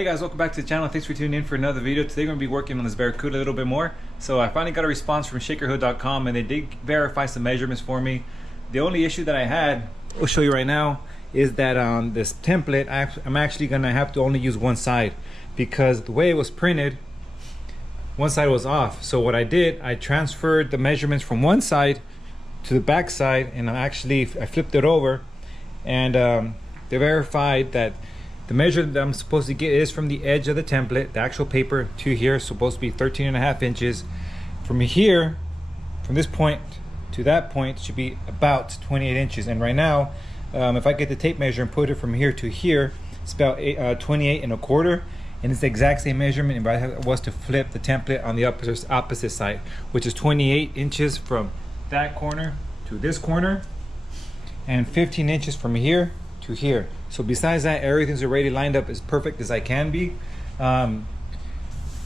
Hey guys, welcome back to the channel. Thanks for tuning in for another video. Today we're going to be working on this Barracuda a little bit more. So I finally got a response from shakerhood.com and they did verify some measurements for me. The only issue that I had, I'll show you right now, is that on this template I'm actually going to have to only use one side because the way it was printed, one side was off. So what I did, I transferred the measurements from one side to the back side, and I flipped it over, and they verified that the measure that I'm supposed to get is from the edge of the template, the actual paper, to here is supposed to be 13.5 inches. From here, from this point to that point, should be about 28 inches. And right now, if I get the tape measure and put it from here to here, it's about 28.25, and it's the exact same measurement if I was to flip the template on the opposite side, which is 28 inches from that corner to this corner, and 15 inches from here to here. So besides that, everything's already lined up as perfect as I can be,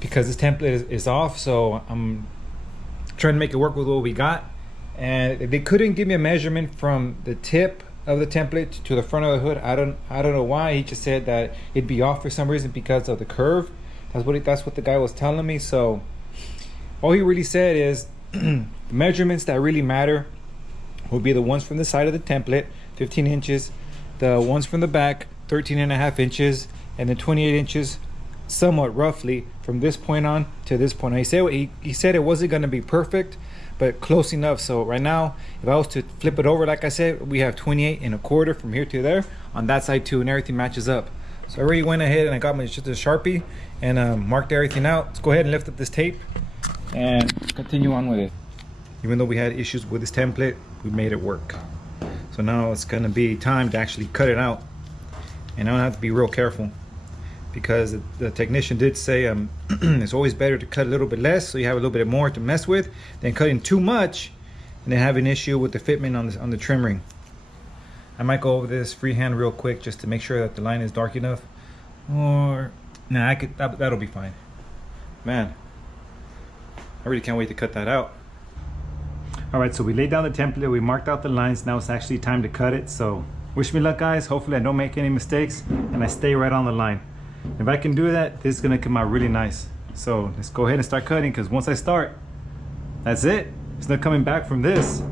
because this template is off. So I'm trying to make it work with what we got, and they couldn't give me a measurement from the tip of the template to the front of the hood. I don't know why. He just said that it'd be off for some reason because of the curve. That's what the guy was telling me. So all he really said is the measurements that really matter will be the ones from the side of the template, 15 inches, the ones from the back, 13.5 inches, and then 28 inches, somewhat roughly, from this point on to this point. Now, he said it wasn't going to be perfect, but close enough. So right now, if I was to flip it over, like I said, we have 28.25 from here to there on that side too, and everything matches up. So I already went ahead and I got my Sharpie and marked everything out. Let's go ahead and lift up this tape and continue on with it. Even though we had issues with this template, we made it work. So now it's gonna be time to actually cut it out, and I don't have to be real careful because the technician did say it's always better to cut a little bit less so you have a little bit more to mess with than cutting too much and then have an issue with the fitment on the trim ring. I might go over this freehand real quick just to make sure that the line is dark enough, or nah, that'll be fine. Man, I really can't wait to cut that out. All right, so we laid down the template, we marked out the lines. Now it's actually time to cut it. So wish me luck, guys. Hopefully I don't make any mistakes and I stay right on the line. If I can do that, this is gonna come out really nice. So let's go ahead and start cutting, because once I start, that's it. There's no coming back from this.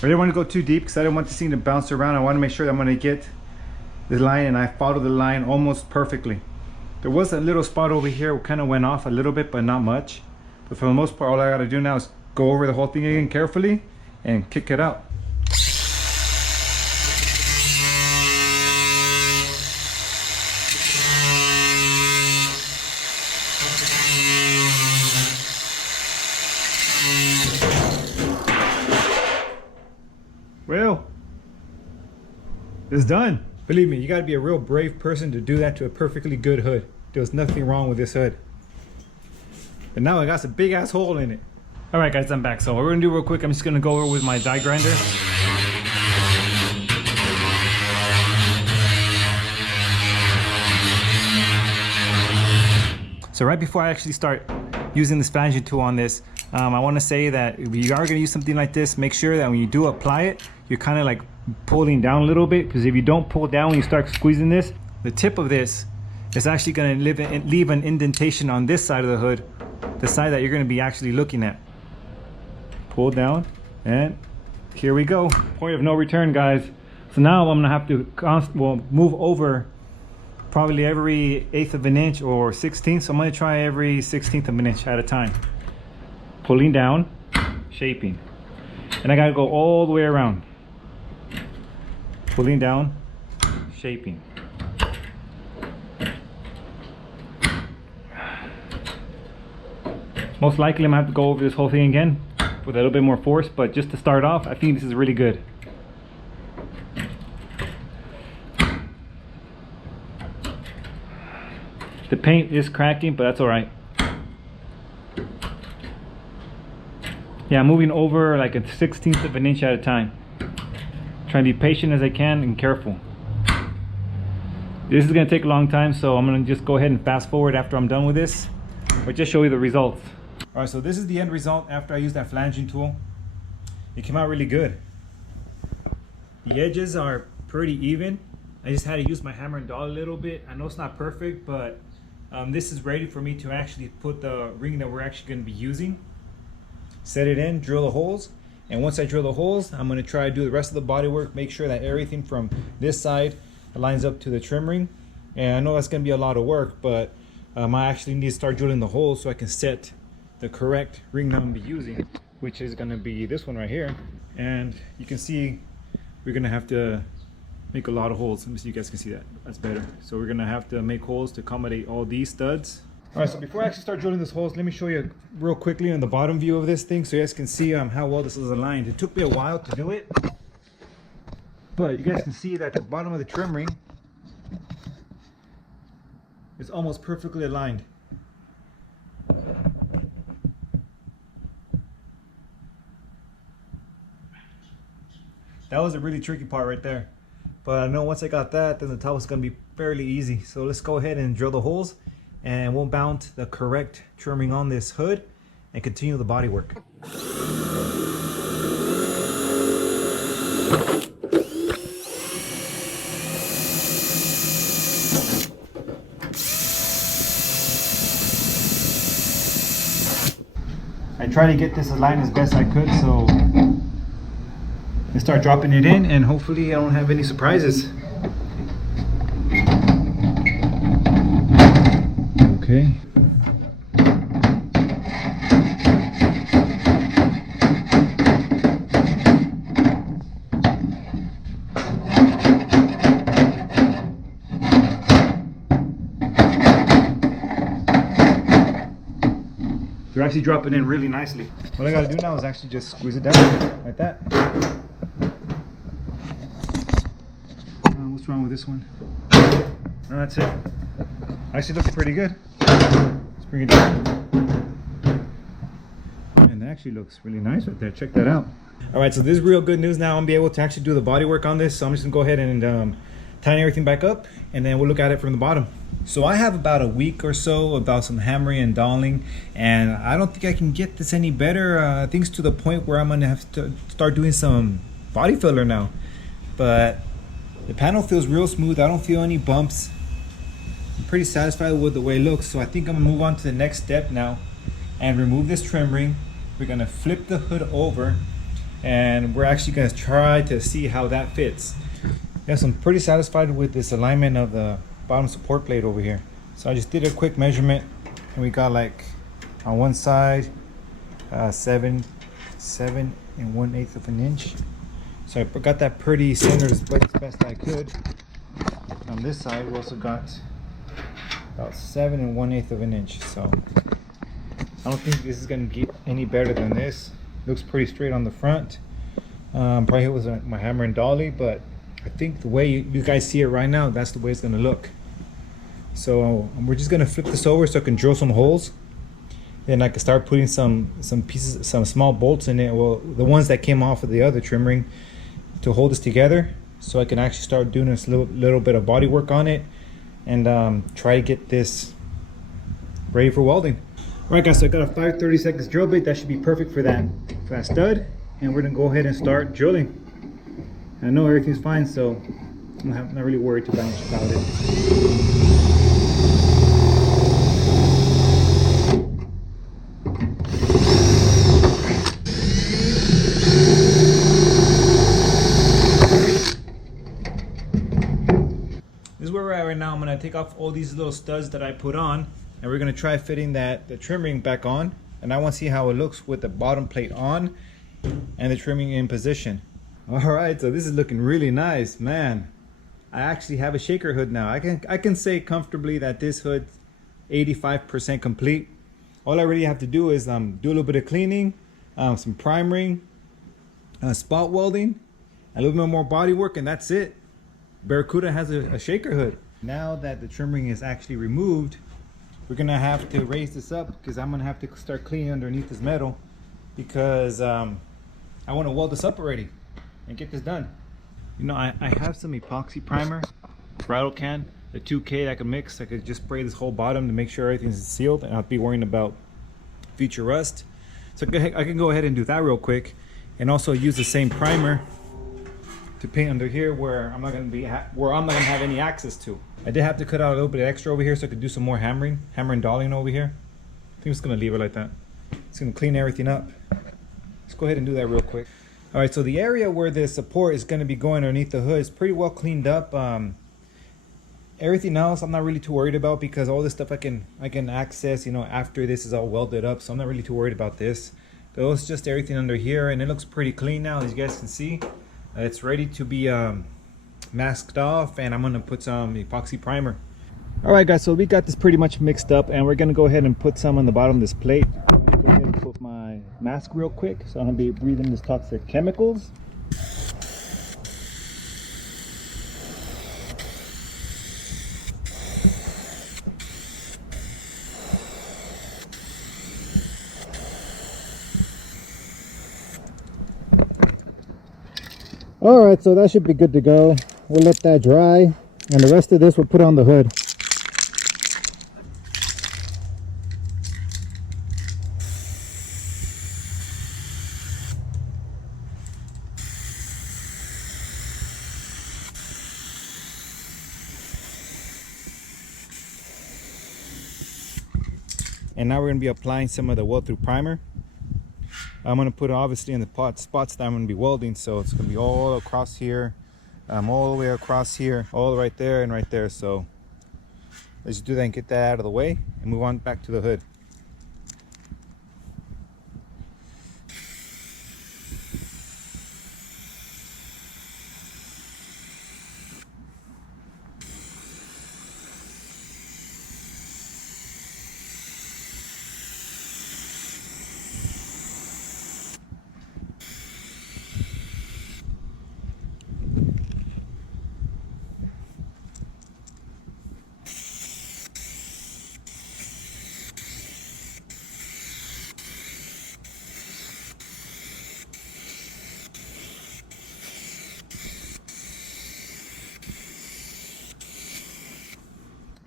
I didn't want to go too deep because I didn't want this thing to bounce around. I want to make sure that I'm going to get the line, and I followed the line almost perfectly. There was a little spot over here where kind of went off a little bit, but not much. But for the most part, all I got to do now is go over the whole thing again carefully and kick it out. Well, it's done. Believe me, you gotta be a real brave person to do that to a perfectly good hood. There was nothing wrong with this hood. But now I got some big ass hole in it. All right, guys, I'm back. So what we're gonna do real quick, I'm just gonna go over with my die grinder. So right before I actually start using this flanging tool on this, I want to say that if you are going to use something like this, make sure that when you do apply it, you're kind of like pulling down a little bit, because if you don't pull down when you start squeezing this, the tip of this is actually going to leave an indentation on this side of the hood, the side that you're going to be actually looking at. Pull down, and here we go. Point of no return, guys. So now I'm going to have to move over probably every 1/8 of an inch or 16th. So I'm going to try every 16th of an inch at a time. Pulling down, shaping, and I gotta go all the way around. Pulling down, shaping. Most likely I'm gonna have to go over this whole thing again, with a little bit more force, but just to start off, I think this is really good. The paint is cracking, but that's all right. Yeah, I'm moving over like a 1/16 of an inch at a time. Trying to be patient as I can and careful. This is gonna take a long time, so I'm gonna just go ahead and fast forward after I'm done with this, or just show you the results. All right, so this is the end result after I used that flanging tool. It came out really good. The edges are pretty even. I just had to use my hammer and dolly a little bit. I know it's not perfect, but this is ready for me to actually put the ring that we're actually gonna be using. Set it in, drill the holes, and once I drill the holes, I'm gonna try to do the rest of the body work, make sure that everything from this side lines up to the trim ring. And I know that's gonna be a lot of work, but I actually need to start drilling the holes so I can set the correct ring that I'm gonna be using, which is gonna be this one right here. And you can see we're gonna have to make a lot of holes. Let me see if you guys can see that. That's better. So we're gonna have to make holes to accommodate all these studs. All right, so before I actually start drilling these holes, let me show you real quickly on the bottom view of this thing so you guys can see how well this is aligned. It took me a while to do it, but you guys can see that the bottom of the trim ring is almost perfectly aligned. That was a really tricky part right there, but I know once I got that, then the top is going to be fairly easy. So let's go ahead and drill the holes, and we'll mount the correct trim ring on this hood and continue the body work. I tried to get this aligned as best I could, so I start dropping it in, and hopefully I don't have any surprises. Okay. They're actually dropping in really nicely. What I gotta do now is actually just squeeze it down like that. What's wrong with this one? No, that's it. Actually looks pretty good. Let's bring it down. And it actually looks really nice right there. Check that out. All right, so this is real good news now. I'm gonna be able to actually do the body work on this. So I'm just gonna go ahead and tighten everything back up, and then we'll look at it from the bottom. So I have about a week or so about some hammering and dolling, and I don't think I can get this any better. Things to the point where I'm gonna have to start doing some body filler now. But the panel feels real smooth. I don't feel any bumps. I'm pretty satisfied with the way it looks. So I think I'm gonna move on to the next step now and remove this trim ring. We're gonna flip the hood over, and we're actually gonna try to see how that fits. Yes, I'm pretty satisfied with this alignment of the bottom support plate over here. So I just did a quick measurement, and we got like on one side 7 1/8 of an inch. So I got that pretty centered as best I could. On this side we also got about 7 1/8 of an inch. So I don't think this is going to get any better than this. Looks pretty straight on the front. Probably hit with my hammer and dolly, but I think the way you guys see it right now, that's the way it's going to look. So we're just going to flip this over so I can drill some holes. Then I can start putting some pieces, some small bolts in it. Well, the ones that came off of the other trim ring to hold this together, so I can actually start doing this little bit of body work on it and try to get this ready for welding. All right, guys, so I got a 5/30 seconds drill bit. That should be perfect for that stud, and we're gonna go ahead and start drilling. I know everything's fine, so I'm not really worried too much about it. This is where we're at right now. I'm gonna take off all these little studs that I put on, and we're gonna try fitting the trim ring back on. And I want to see how it looks with the bottom plate on and the trimming in position. All right, so this is looking really nice, man. I actually have a shaker hood now. I can say comfortably that this hood's 85% complete. All I really have to do is do a little bit of cleaning, some primering, spot welding, a little bit more body work, and that's it. Barracuda has a shaker hood. Now that the trimming is actually removed, we're gonna have to raise this up because I'm gonna have to start cleaning underneath this metal because I want to weld this up already and get this done. You know, I have some epoxy primer, rattle can, the 2K that I could mix. I could just spray this whole bottom to make sure everything's sealed and not be worrying about future rust. So I can go ahead and do that real quick, and also use the same primer to paint under here where I'm not gonna have any access to. I did have to cut out a little bit extra over here so I could do some more hammering dolling over here. I think I'm just gonna leave it like that. It's gonna clean everything up. Let's go ahead and do that real quick. All right, so the area where the support is gonna be going underneath the hood is pretty well cleaned up. Everything else I'm not really too worried about because all this stuff I can access, you know, after this is all welded up. So I'm not really too worried about this. But it's just everything under here, and it looks pretty clean now, as you guys can see. It's ready to be masked off, and I'm gonna put some epoxy primer. All right, guys, so we got this pretty much mixed up, and we're gonna go ahead and put some on the bottom of this plate. I'm gonna go ahead and put my mask real quick, so I'm gonna be breathing this toxic chemicals. All right, so that should be good to go. We'll let that dry, and the rest of this we'll put on the hood. And now we're going to be applying some of the weld-through primer. I'm going to put it obviously in the spots that I'm going to be welding, so it's going to be all across here, all the way across here, all right there and right there. So let's do that and get that out of the way and move on back to the hood.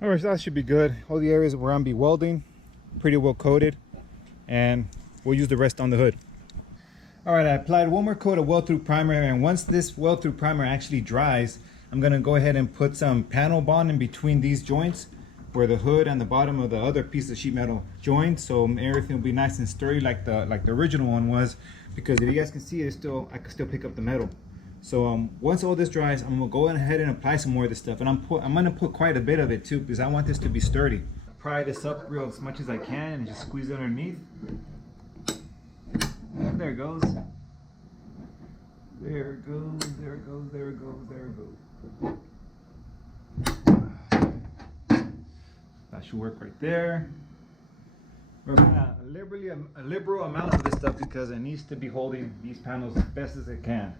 All right, so that should be good. All the areas where I'm be welding, pretty well coated, and we'll use the rest on the hood. All right, I applied one more coat of weld-through primer, and once this weld-through primer actually dries, I'm gonna go ahead and put some panel bond in between these joints where the hood and the bottom of the other piece of sheet metal join, so everything will be nice and sturdy like the original one was. Because if you guys can see, I can still pick up the metal. So once all this dries, I'm gonna go ahead and apply some more of this stuff, and I'm gonna put quite a bit of it too because I want this to be sturdy. Pry this up real as much as I can and just squeeze it underneath. There it goes. There it goes. There it goes. There it goes. There it goes. That should work right there. We're gonna a liberal amount of this stuff because it needs to be holding these panels as best as it can.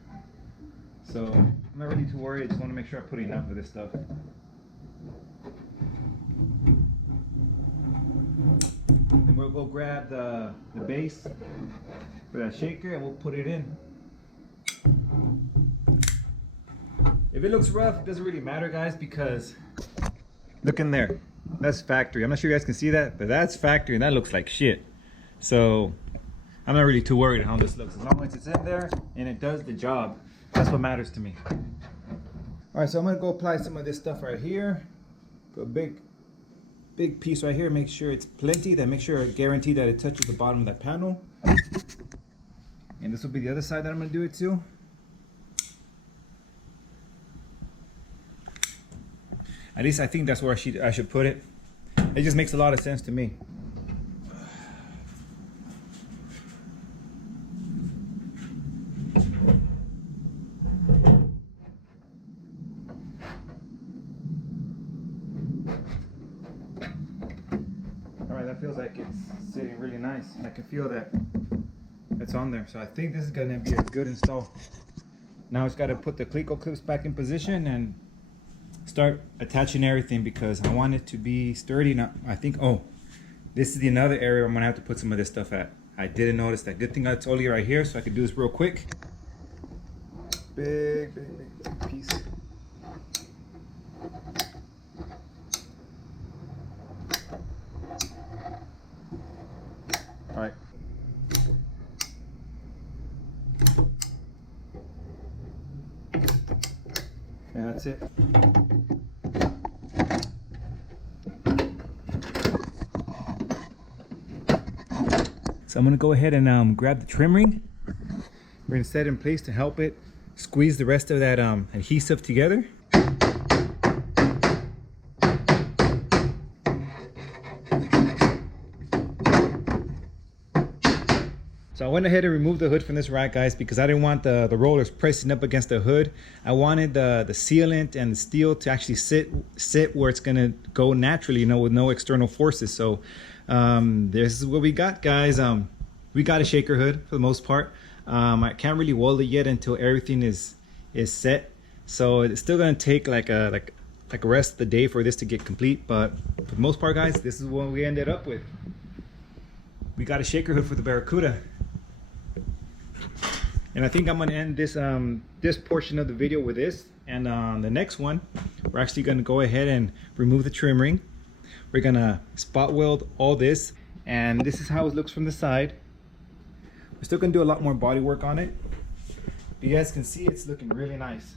So I'm not really too worried. I just want to make sure I put enough of this stuff. And we'll go grab the base for that shaker and we'll put it in. If it looks rough, it doesn't really matter, guys, because look in there. That's factory. I'm not sure you guys can see that, but that's factory and that looks like shit. So I'm not really too worried how this looks. As long as it's in there and it does the job, that's what matters to me. All right, so I'm gonna go apply some of this stuff right here. Put a big piece right here. Make sure it's plenty. Then make sure I guarantee that it touches the bottom of that panel. And this will be the other side that I'm gonna do it to. At least I think that's where I should put it. It just makes a lot of sense to me. All right, that feels like it's sitting really nice. I can feel that that's on there. So I think this is gonna be a good install. Now it's got to put the Cleco clips back in position and start attaching everything because I want it to be sturdy. Now I think, oh, this is the another area I'm gonna have to put some of this stuff at. I didn't notice that. Good thing I told you right here, so I could do this real quick. Big piece. All right. And that's it. So I'm gonna go ahead and grab the trim ring. We're gonna set it in place to help it squeeze the rest of that adhesive together. So I went ahead and removed the hood from this rack, guys, because I didn't want the rollers pressing up against the hood. I wanted the sealant and the steel to actually sit where it's gonna go naturally, you know, with no external forces. So this is what we got, guys. We got a shaker hood for the most part. I can't really weld it yet until everything is set. So it's still gonna take like a rest of the day for this to get complete. But for the most part, guys, this is what we ended up with. We got a shaker hood for the Barracuda. And I think I'm gonna end this this portion of the video with this. And the next one, we're actually gonna go ahead and remove the trim ring. We're gonna spot weld all this, and this is how it looks from the side. We're still gonna do a lot more body work on it. But you guys can see it's looking really nice.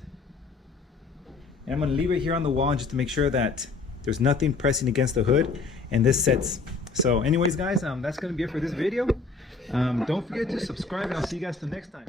And I'm gonna leave it here on the wall just to make sure that there's nothing pressing against the hood and this sets. So anyways, guys, that's gonna be it for this video. Don't forget to subscribe, and I'll see you guys the next time.